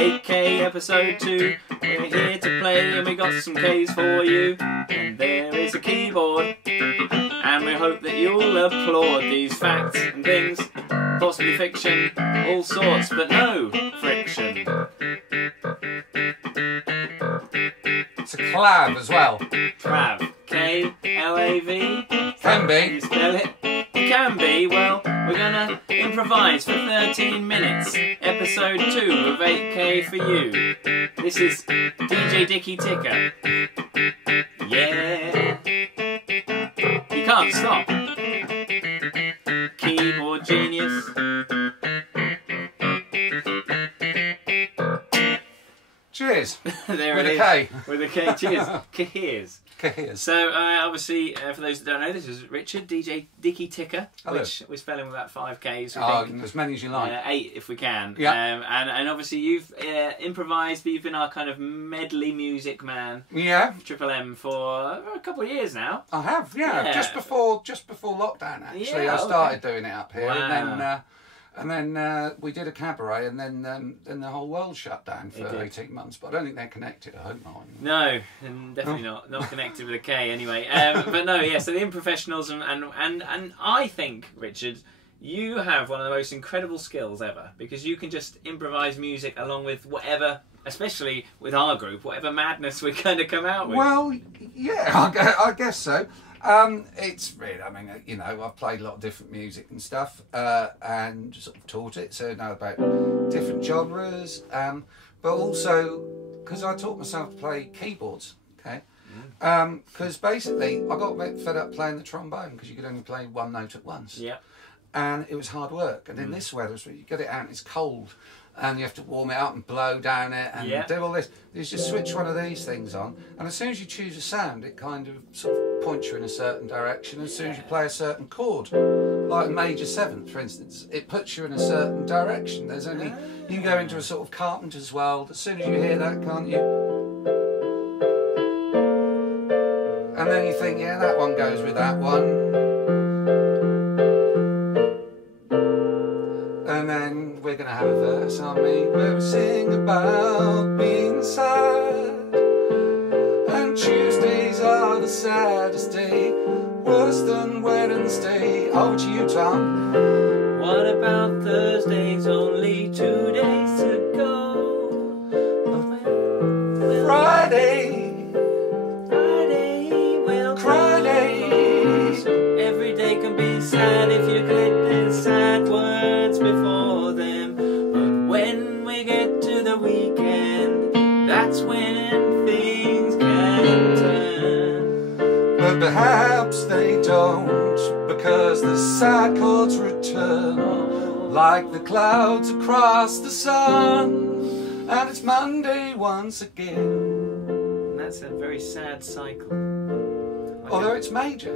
8K episode 2. We're here to play and we got some Ks for you. And there is a keyboard. And we hope that you'll applaud these facts and things. Possibly fiction, all sorts, but no friction. It's a clav as well. Clav. K-L-A-V. Can be. You spell it? It can be. Well, we're gonna improvise for 13 minutes. Episode 2 of 8K for you. This is DJ Dicky Ticker. Yeah. You can't stop. Keyboard genius. Cheers. There With it a is. K. With a K. Cheers. Cheers. Cheers. So, obviously, for those that don't know, this is Richard, DJ Dicky Ticker, Hello. which we're spelling with about 5 Ks. We Oh, think. as many as you like. 8 if we can. Yeah. And obviously you've improvised, but you've been our kind of medley music man, Yeah, Triple M, for a couple of years now. I have. Yeah, Yeah. Just before lockdown. Actually, Yeah, I started okay. doing it up here, Wow. and then we did a cabaret, and then the whole world shut down It for did. 18 months. But I don't think they're connected. I hope not. No, and definitely not connected with a K anyway. But no, yeah. So the Improfessionals, and I think, Richard, you have one of the most incredible skills ever, because you can just improvise music along with whatever, especially with our group, whatever madness we kind of come out with. Well, yeah, I guess so. It's really, I mean, you know, I've played a lot of different music and stuff, and sort of taught it, so I know about different genres, but also because I taught myself to play keyboards, okay? Because basically I got a bit fed up playing the trombone because you could only play one note at once. Yeah. And it was hard work. And in this weather, you get it out and it's cold, and you have to warm it up and blow down it and do all this. You just switch one of these things on, and as soon as you choose a sound, it kind of sort of points you in a certain direction. As soon as you play a certain chord, like a major seventh, for instance, it puts you in a certain direction. There's only, you can go into a sort of carpenter's world. As soon as you hear that, can't you? And then you think, yeah, that one goes with that one. And then we're going to have a verse on me where we sing about being sad. And Tuesdays are the saddest day, worse than Wednesday. Over to you, Tom. What about Thursdays? Only 2 days to go. Friday, will cry days. Every day can be sad if you click the sad words before them. But when we get to the weekend, that's when things can turn. But perhaps they don't, because the sad chords return like the clouds across the sun, and it's Monday once again. And that's a very sad cycle. Although it's major,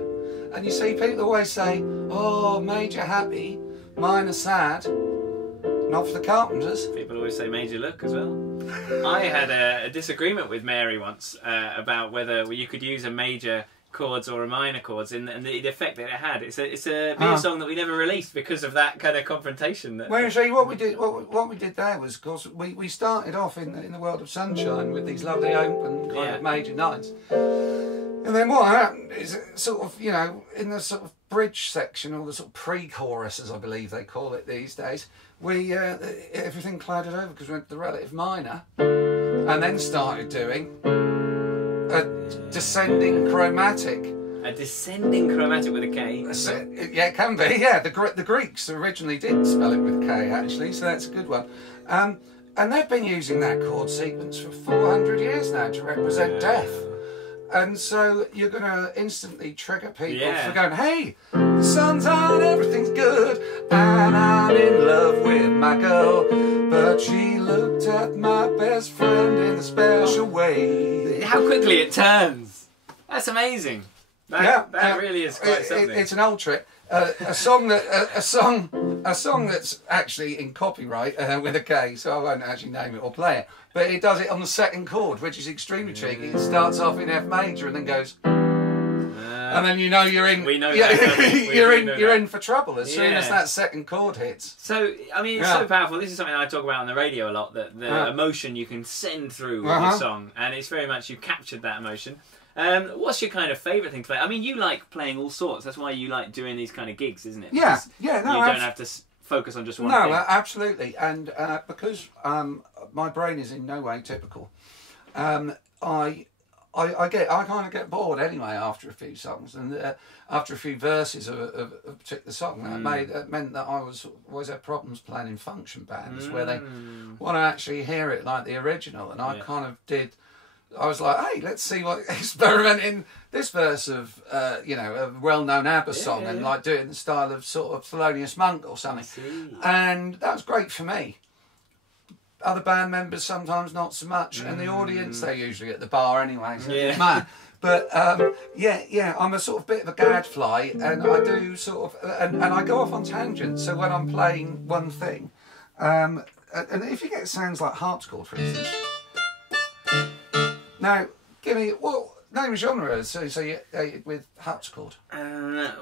and you see people always say, oh, major happy, minor sad. Not for the carpenters. People always say major look as well. I had a disagreement with Mary once about whether you could use a major chords or a minor chords and the effect that it had. It's a beer song that we never released because of that kind of confrontation. Well, you see, what we did there was, of course, we started off in the world of sunshine with these lovely open kind of major nights. And then what happened is, sort of, you know, in the sort of bridge section, or the sort of pre-chorus, as I believe they call it these days, we everything clouded over because we went to the relative minor, and then started doing a descending chromatic. A descending chromatic with a K. Yeah, it can be. Yeah, the Greeks originally did spell it with a K, actually, so that's a good one. And they've been using that chord sequence for 400 years now to represent death. And so you're going to instantly trigger people for going, hey, the sun's on, everything's good, and I'm in love with my girl, but she looked at my best friend in a special way. How quickly it turns. That's amazing. That really is quite something. It's an old trick. A song that's actually in copyright with a K, so I won't actually name it or play it. But it does it on the second chord, which is extremely cheeky. It starts off in F major and then goes, and then you know you're in. We know yeah, that. you're in for trouble as soon as Yeah. that second chord hits. So, I mean, it's so powerful. This is something I talk about on the radio a lot, that the emotion you can send through with your song, and it's very much you captured that emotion. What's your kind of favourite thing to play? I mean, you like playing all sorts. That's why you like doing these kind of gigs, isn't it? Yeah, Because yeah. No, you don't have to focus on just one thing. No, absolutely. And because my brain is in no way typical, I kind of get bored anyway after a few songs, and after a few verses of a particular song. That meant that I always had problems playing in function bands where they want to actually hear it like the original, and I kind of did. I was like, hey, let's see what experimenting this verse of a well-known ABBA song and like do it in the style of sort of Thelonious Monk or something, and that was great for me. Other band members sometimes not so much, and the audience, they're usually at the bar anyway. So it doesn't matter. But I'm a sort of bit of a gadfly, and I do sort of, and I go off on tangents. So when I'm playing one thing, and if you get sounds like harpsichord, for instance. Now, give me name a genre. So you with harpsichord.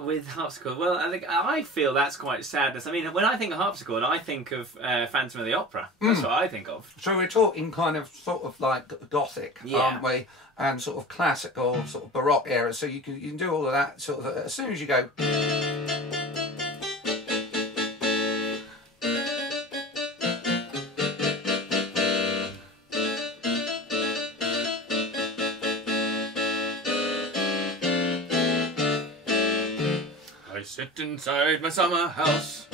With harpsichord, well, I feel that's quite sadness. I mean, when I think of harpsichord, I think of Phantom of the Opera. That's what I think of. So we're talking kind of sort of like Gothic, aren't we? And sort of classical, sort of Baroque era. So you can do all of that sort of as soon as you go. I sit inside my summer house,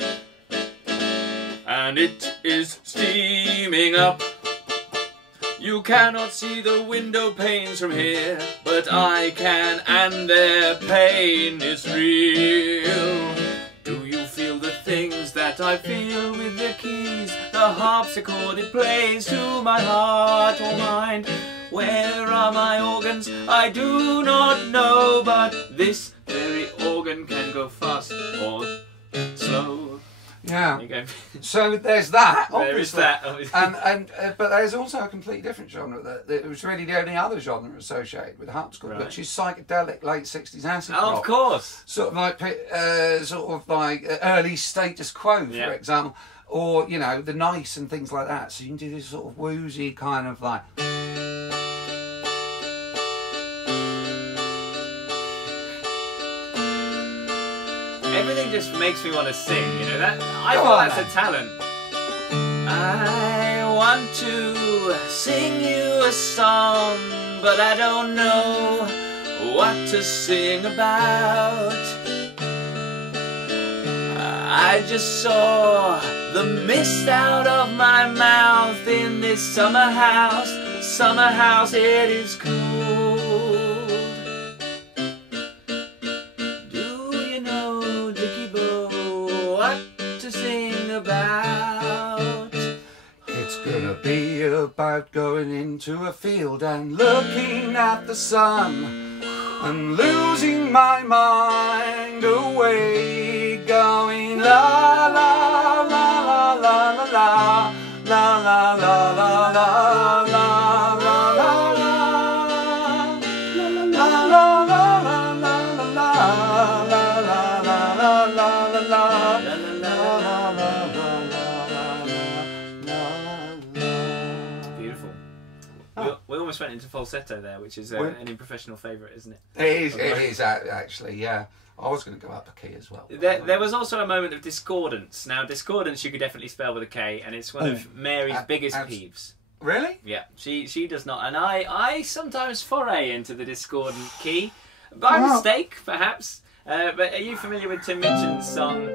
and it is steaming up. You cannot see the window panes from here, but I can, and their pain is real. Do you feel the things that I feel with the keys? The harpsichord, it plays to my heart or mind. Where are my organs? I do not know, but this very organ can go fast or slow. Yeah. There you go. So there's that. There is that. But there's also a completely different genre that it was really the only other genre associated with harpsichord, which is psychedelic late 60s acid rock. Of course. Sort of like early Status Quo, for example, or the Nice and things like that. So you can do this sort of woozy kind of like. Everything just makes me want to sing, that I feel that's a talent. I want to sing you a song, but I don't know what to sing about. I just saw the mist out of my mouth in this summer house. Summer house, it is cool. Be about going into a field and looking at the sun and losing my mind away, going la la la la la la la la la la la la la la la We almost went into falsetto there, which is an unprofessional favourite, isn't it? It is actually, yeah. I was going to go up a key as well. There was also a moment of discordance. Now, discordance you could definitely spell with a K, and it's one of Mary's biggest peeves. Really? Yeah, she does not. And I sometimes foray into the discordant key. By mistake, perhaps. But are you familiar with Tim Minchin's song,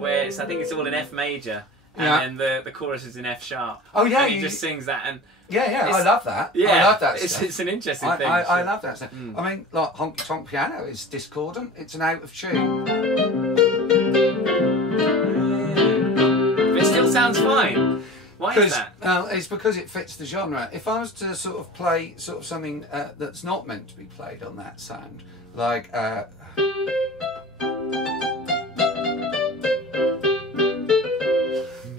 where I think it's all in F major, and then the chorus is in F sharp? Oh, yeah. And he just sings that, and... Yeah, I love that. Yeah, I love that stuff. It's an interesting thing. I love that stuff. I mean, like honky tonk piano is discordant. It's an out of tune. But it still sounds fine. Why is that? It's because it fits the genre. If I was to sort of play sort of something that's not meant to be played on that sound, like.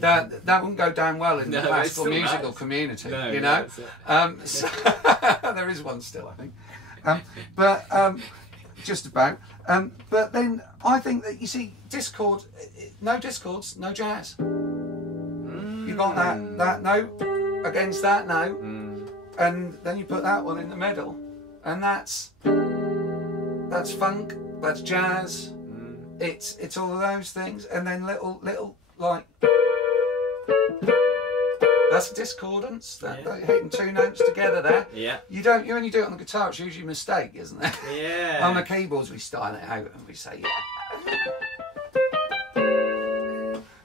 That wouldn't go down well in the classical musical community, you know. So, there is one still, I think. just about. But then I think that, you see, discord, no discords, no jazz. You got that note against that note, and then you put that one in the middle, and that's funk, that's jazz. It's all of those things, and then little like. That's discordance. That hitting two notes together there. Yeah. You only do it on the guitar. It's usually a mistake, isn't it? Yeah. On the keyboards, we style it out and we say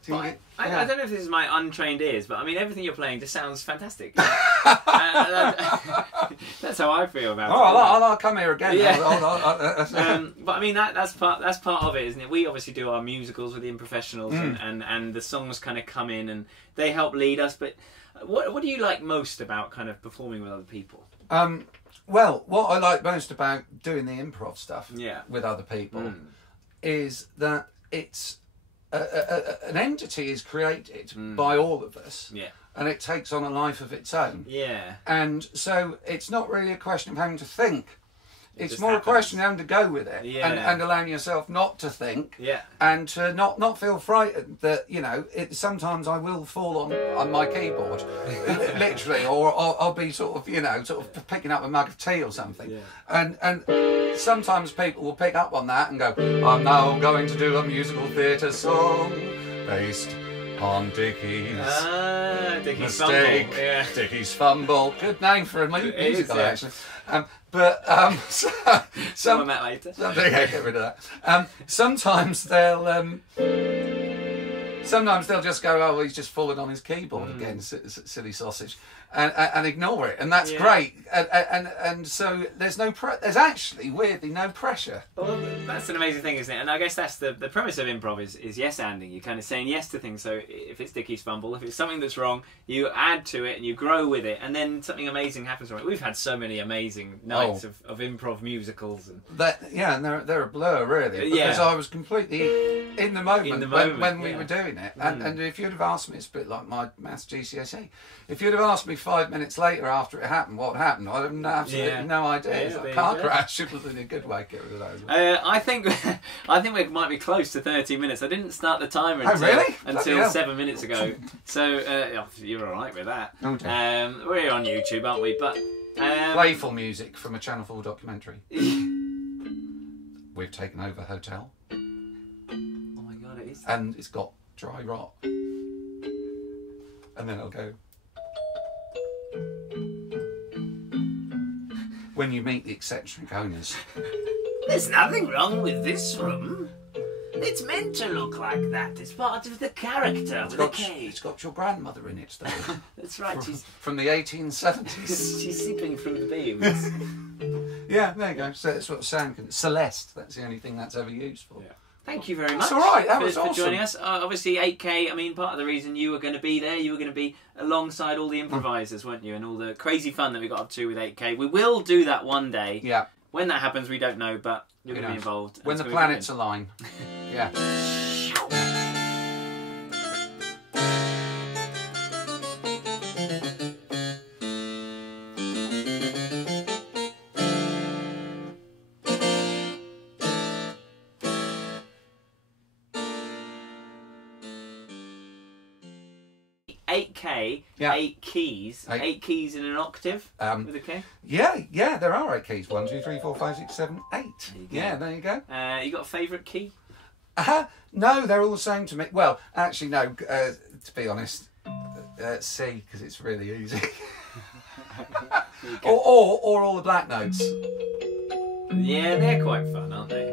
I don't know if this is my untrained ears, but I mean, everything you're playing just sounds fantastic. That's how I feel about it. I'll come here again. Yeah. But I mean, that's part of it, isn't it? We obviously do our musicals with the Improfessionals, and the songs kind of come in and they help lead us. But what do you like most about kind of performing with other people? Well, what I like most about doing the improv stuff with other people is that it's an entity is created by all of us, and it takes on a life of its own. Yeah. And so it's not really a question of having to think. It's more happens. A question of having to go with it, and allowing yourself not to think, and to not feel frightened that, you know, sometimes I will fall on my keyboard, literally, or I'll be sort of picking up a mug of tea or something, and sometimes people will pick up on that and go, I'm now going to do a musical theatre song based on Dickie's mistake, Fumble. Dickie's Fumble. Good name for a musical, actually. Some that later. Get rid of that. Sometimes they'll just go, oh, well, he's just fallen on his keyboard again, silly sausage, and ignore it, and that's great. And so there's there's actually weirdly no pressure. Well, that's an amazing thing, isn't it? And I guess that's the premise of improv is yes-anding. You're kind of saying yes to things. So if it's Dickie's Fumble, if it's something that's wrong, you add to it and you grow with it, and then something amazing happens from it. We've had so many amazing nights of improv musicals, and and they're a blur, really, because I was completely in the moment, when we were doing it. And if you'd have asked me, it's a bit like my maths GCSE. If you'd have asked me 5 minutes later after it happened, what happened, I'd have absolutely no idea. It's like a car crash. It was in a good way. Get rid of those. I think we might be close to 30 minutes. I didn't start the timer until 7 minutes ago. So you're all right with that. Okay. We're here on YouTube, aren't we? But playful music from a Channel 4 documentary. We've taken over Hotel. Oh my God, it is. And it's got dry rot. And then it'll go. When you meet the eccentric owners. There's nothing wrong with this room. It's meant to look like that. It's part of the character with a K. It's got your grandmother in it, though. That's right. From the 1870s. She's sipping from the beams. Yeah, there you go. So that's what sound can. Celeste. That's the only thing that's ever used for. Yeah. Thank you very much. That's all right. That was awesome. For joining us. Obviously, 8K. I mean, part of the reason you were going to be there, you were going to be alongside all the improvisers, weren't you? And all the crazy fun that we got up to with 8K. We will do that one day. Yeah. When that happens, we don't know, but you're going to be involved. When the planets align. Yeah. 8K, 8 keys, 8 keys in an octave with a K? Yeah, there are 8 keys. 1, 2, 3, 4, 5, 6, 7, 8. Yeah, there you go. You got a favourite key? No, they're all the same to me. Well, actually, no, to be honest, C, because it's really easy. or all the black notes. Yeah, they're quite fun, aren't they?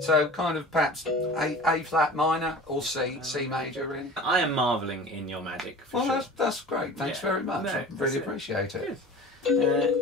So kind of perhaps A flat minor or C major, really. I am marvelling in your magic. For sure. That's great. Thanks very much. No, I really appreciate it. Yes.